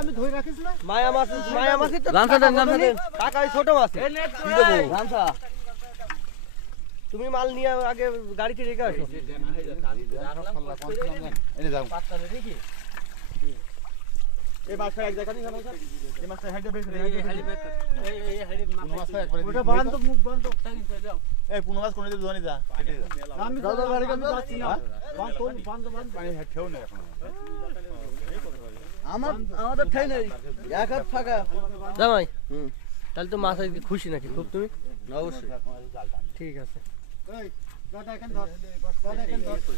আমি ধরে রাখিস না? মায়া মাছ মায়া মাছ তো গামছা দেন, গামছা দেন। টাকা ছোট মাছ কি দেবো? গামছা। তুমি মাল নিয়ে আগে গাড়িতে রেখে আসো। এনে যাও এই মাছটা এক জায়গাতেই খাব স্যার। এই মাছটা হাইডে বের করে মাছ একবারে ওটা বান্ধ মুখ বান্ধ এই পুনো মাছ কোনে দিতে জানি যা আমি দাও, দাও, গাড়ি কাটে যাচ্ছি? না বান্ধ তোল বান্ধ বান্ধ পানি হেঁটেও নেই এখন। আমার আমাদের ঠাই নেই। এক হাত ফাঁকা। জামাই হুম। তাহলে তো মাছ আজকে খুশি নাকি খুব তুমি? অবশ্যই। ঠিক আছে।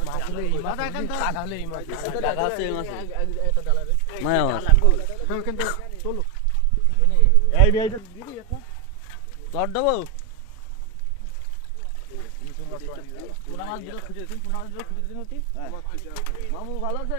মাছ হ্যাঁ, দিবি। হতি মামু ভালো আছে?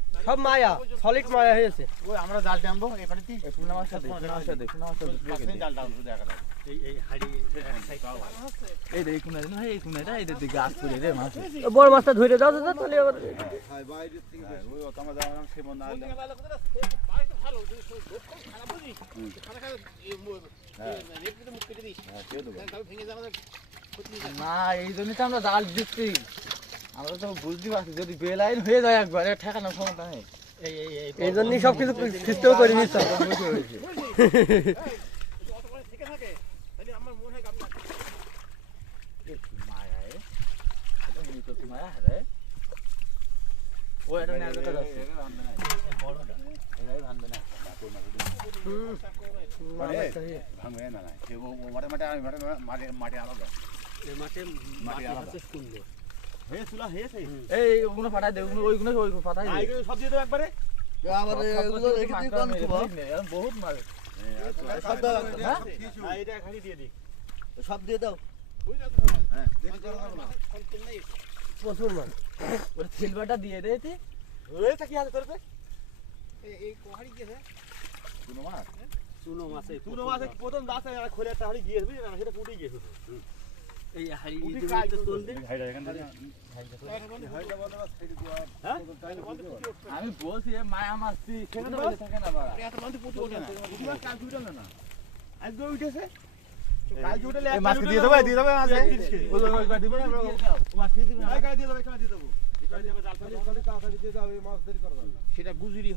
সব মায়া সলিড মায়া হয়েছে ওই আমরা জাল টানবো এই এই পুনা মাছটা দে পুনা মাছটা দে পুনা মাছটা দে জাল টানবো দেখা যাবে। এই দেখ কুনা না এই কুনাটা এই দেখ গাছ পুরে রে মাছ। বড় মাছটা ধরে দাও দাদা তাহলে আবার ওই যাওয়ার সে মন না হলে হ্যাঁ কেউ দেবো। না এই জন্যই তো আমরা জাল দিচ্ছি। আমরা তো বুঝতে পারছি যদি বেলাইন হয়ে যায় একবার ঠেকানোর ক্ষমতা নেই। এই জন্যই সব কিছু সিস্টেম করে নিচ্ছ ভাঙবে না মাঠে মাঠে আমি মাঠে মাঠে আলাদা এই ওগুলো ফাটাই দে ওগুলো ওইগুলো ওই ফাটাই দে। আইগুলো সব দিয়ে দেবো একবারে। আবার এগুলো রেখে দিই কোন বহুত মাল। সব দাও হ্যাঁ? হ্যাঁ? খালি দিয়ে দিই। সব দিয়ে দাও। প্রচুর মাছ ওর সিলভারটা দিয়ে দে এতে। রয়েছে কি আছে তোর মাছ চুনো মাছে। চুনো মাছে প্রথম দাস খোলে একটা হাড়ি গিয়ে বুঝলি না? সেটা ফুটে গিয়েছে। এই হাড়ি এখান থেকে। আমি বলছি মায়া বসে থাকে না বাড়া এত মানুষ পুঁটি ওঠে না। পুঁটি কাল উঠে না। আজকে উঠেছে? কাল উঠলে এই মাছকে দিয়ে দেবো দিয়ে দেবো মাছ ওই ওই ওই দিবে মাছ দিয়ে দিবে। দিয়ে দেবো দিয়ে দেবো জাল ফেলে। তাড়াতাড়ি দিয়ে দাও এই মাছ দেরি করবে সেটা গুজুরি